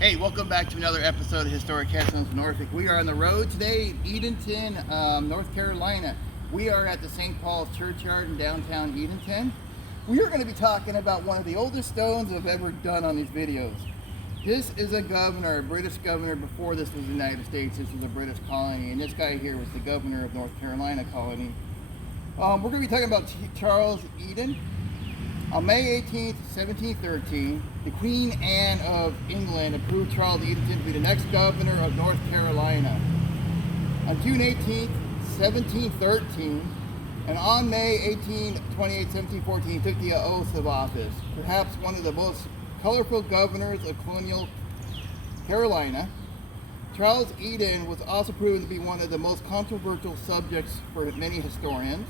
Hey, welcome back to another episode of Historic Castles of Norfolk. We are on the road today in Edenton, North Carolina. We are at the St. Paul's Churchyard in downtown Edenton. We are going to be talking about one of the oldest stones I've ever done on these videos. This is a governor, a British governor before this was the United States. This was a British colony, and this guy here was the governor of North Carolina colony. We're going to be talking about Charles Eden. On May 18th, 1713, the Queen Anne of England approved Charles Eden to be the next governor of North Carolina. On June 18th, 1713, and on May 18, 28, 1714, he took the oath of office. Perhaps one of the most colorful governors of colonial Carolina, Charles Eden was also proven to be one of the most controversial subjects for many historians.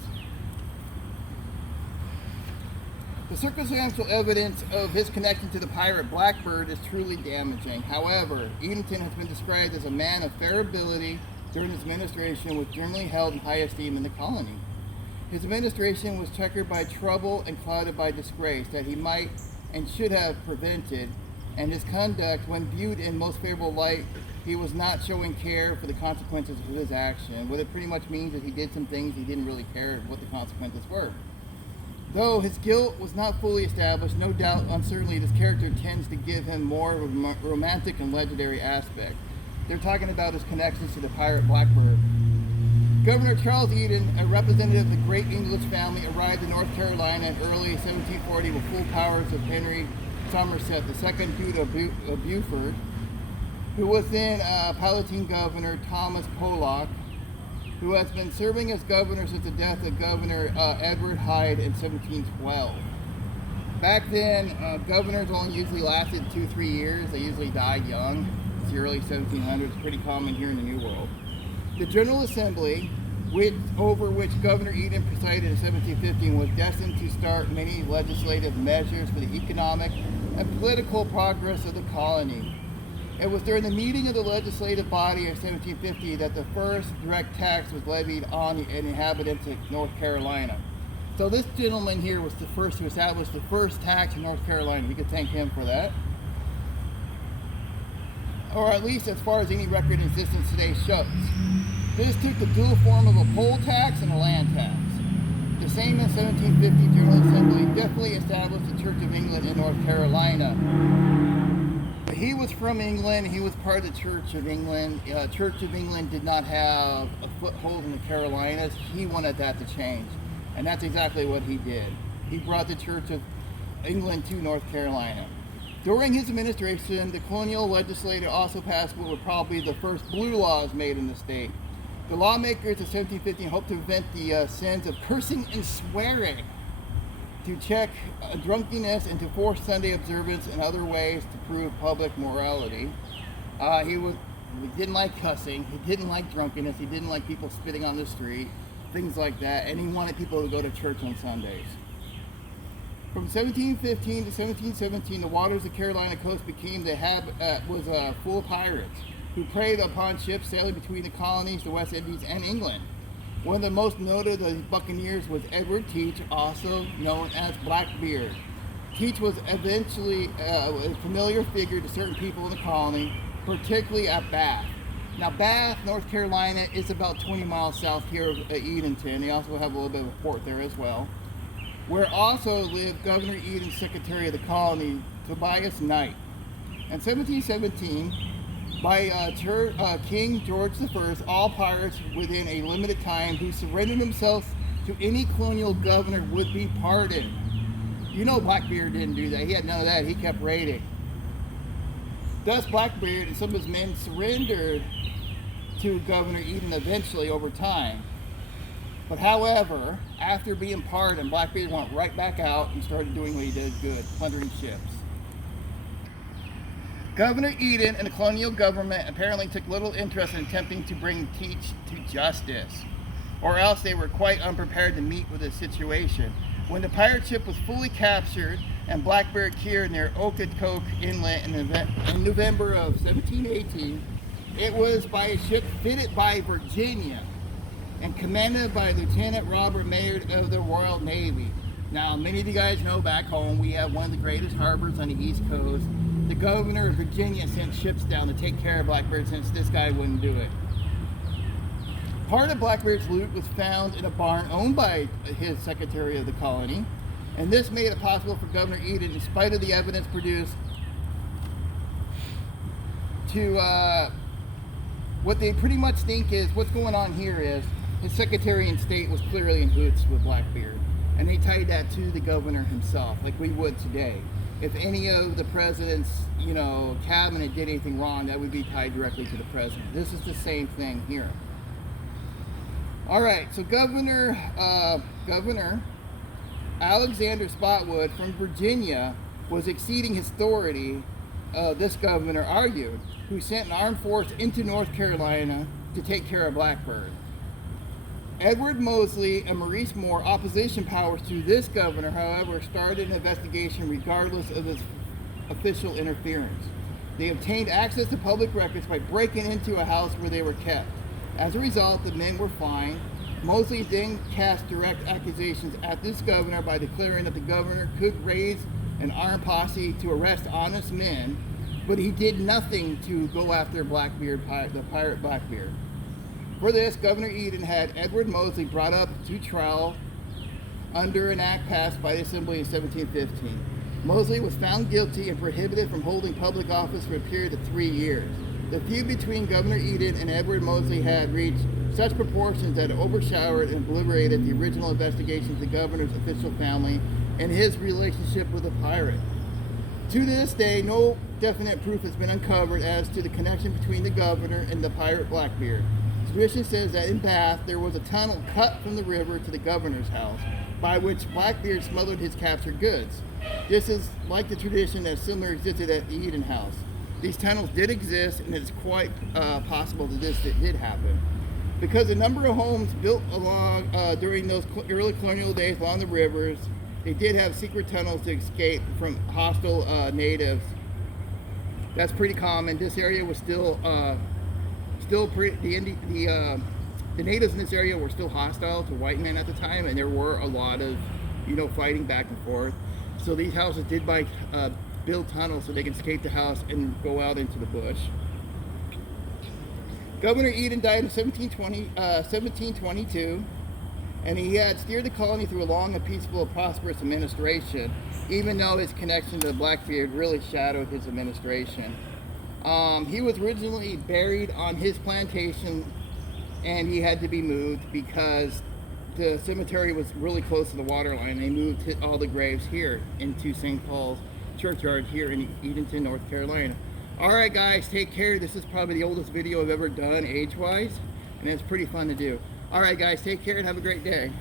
The circumstantial evidence of his connection to the pirate Blackbeard is truly damaging. However, Edenton has been described as a man of fair ability during his administration, was generally held in high esteem in the colony. His administration was checkered by trouble and clouded by disgrace that he might and should have prevented, and his conduct, when viewed in most favorable light, he was not showing care for the consequences of his action. What it pretty much means is he did some things he didn't really care what the consequences were. Though his guilt was not fully established, no doubt uncertainly this character tends to give him more of a romantic and legendary aspect. They're talking about his connections to the pirate Blackbeard. Governor Charles Eden, a representative of the great English family, arrived in North Carolina in early 1740 with full powers of Henry Somerset, the second Duke of Beaufort, who was then Palatine Governor Thomas Pollock, who has been serving as governor since the death of Governor Edward Hyde in 1712. Back then, governors only usually lasted 2-3 years. They usually died young. It's the early 1700s, pretty common here in the New World. The General Assembly, over which Governor Eden presided in 1715, was destined to start many legislative measures for the economic and political progress of the colony. It was during the meeting of the legislative body of 1750 that the first direct tax was levied on the inhabitants of North Carolina. So this gentleman here was the first to establish the first tax in North Carolina. We could thank him for that. Or at least as far as any record in existence today shows. This took the dual form of a poll tax and a land tax. The same in 1750 General Assembly definitely established the Church of England in North Carolina. He was from England. He was part of the Church of England. Church of England did not have a foothold in the Carolinas. He wanted that to change, and that's exactly what he did. He brought the Church of England to North Carolina. During his administration, the colonial legislature also passed what would probably be the first blue laws made in the state. The lawmakers of 1715 hoped to prevent the sins of cursing and swearing, to check drunkenness, and to force Sunday observance and other ways to prove public morality. He didn't like cussing, he didn't like drunkenness, he didn't like people spitting on the street, things like that, and he wanted people to go to church on Sundays. From 1715 to 1717, the waters of the Carolina coast became full of pirates who preyed upon ships sailing between the colonies, the West Indies, and England. One of the most noted of these buccaneers was Edward Teach, also known as Blackbeard. Teach was eventually a familiar figure to certain people in the colony, particularly at Bath. Now, Bath, North Carolina, is about 20 miles south here of Edenton. They also have a little bit of a port there as well, where also lived Governor Eden's secretary of the colony, Tobias Knight. In 1717, by King George I, all pirates within a limited time who surrendered themselves to any colonial governor would be pardoned. You know Blackbeard didn't do that. He had none of that. He kept raiding. Thus Blackbeard and some of his men surrendered to Governor Eden eventually over time. But however, after being pardoned, Blackbeard went right back out and started doing what he did good, plundering ships. Governor Eden and the colonial government apparently took little interest in attempting to bring Teach to justice, or else they were quite unprepared to meet with the situation. When the pirate ship was fully captured and Blackbeard cured near Ocracoke Inlet in November of 1718, it was by a ship fitted by Virginia and commanded by Lieutenant Robert Maynard of the Royal Navy. Now, many of you guys know back home we have one of the greatest harbors on the East Coast. the governor of Virginia sent ships down to take care of Blackbeard since this guy wouldn't do it. Part of Blackbeard's loot was found in a barn owned by his secretary of the colony, and this made it possible for Governor Eden, in spite of the evidence produced, to what they pretty much think is what's going on here is his Secretary of State was clearly in hoots with Blackbeard, and they tied that to the governor himself, like we would today. If any of the president's, cabinet did anything wrong, that would be tied directly to the president. This is the same thing here. All right, so Governor Alexander Spotswood from Virginia was exceeding his authority, this governor argued, who sent an armed force into North Carolina to take care of Blackbeard. Edward Moseley and Maurice Moore, opposition powers to this governor, however, started an investigation regardless of his official interference. They obtained access to public records by breaking into a house where they were kept. As a result, the men were fined. Moseley then cast direct accusations at this governor by declaring that the governor could raise an armed posse to arrest honest men, but he did nothing to go after Blackbeard, the pirate Blackbeard. For this, Governor Eden had Edward Moseley brought up to trial under an act passed by the Assembly in 1715. Moseley was found guilty and prohibited from holding public office for a period of 3 years. The feud between Governor Eden and Edward Moseley had reached such proportions that it overshadowed and obliterated the original investigations of the governor's official family and his relationship with a pirate. To this day, no definite proof has been uncovered as to the connection between the governor and the pirate Blackbeard. Tradition says that in Bath, there was a tunnel cut from the river to the governor's house, by which Blackbeard smuggled his captured goods. This is like the tradition that similar existed at the Eden house. These tunnels did exist, and it's quite possible that this did happen. Because the number of homes built along during those early colonial days along the rivers, they did have secret tunnels to escape from hostile natives. That's pretty common. This area was still pretty. The natives in this area were still hostile to white men at the time, and there were a lot of, fighting back and forth. So these houses did build tunnels so they can escape the house and go out into the bush. Governor Eden died in 1722, and he had steered the colony through a long and peaceful, prosperous administration, even though his connection to Blackbeard really shadowed his administration. He was originally buried on his plantation, and he had to be moved because the cemetery was really close to the water line. They moved all the graves here into St. Paul's Churchyard here in Edenton, North Carolina. Alright guys, take care. This is probably the oldest video I've ever done age-wise, and it's pretty fun to do. Alright guys, take care and have a great day.